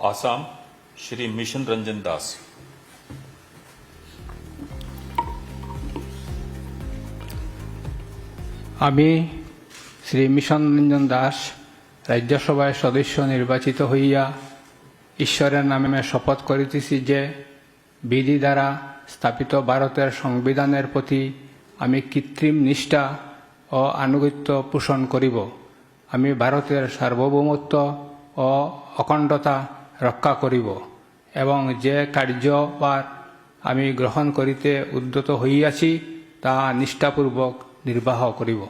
Assam Shri mission Ranjan Das আমি Shri mission Ranjan Das রাজ্যসভায় সদস্য নির্বাচিত হইয়া ঈশ্বরের নামে শপথ করিতেছি যে বিধি দ্বারা স্থাপিত ভারতের সংবিধানের প্রতি আমি কৃত্রিম নিষ্ঠা ও আনুগত্য পোষণ করিব আমি ভারতের সার্বভৌমত্ব ও অখণ্ডতা রক্ষা করিব এবং যে কার্য বা আমি গ্রহণ করিতে উদ্যত হইয়াছি তা নিষ্ঠাপূর্বক নির্বাহ করিব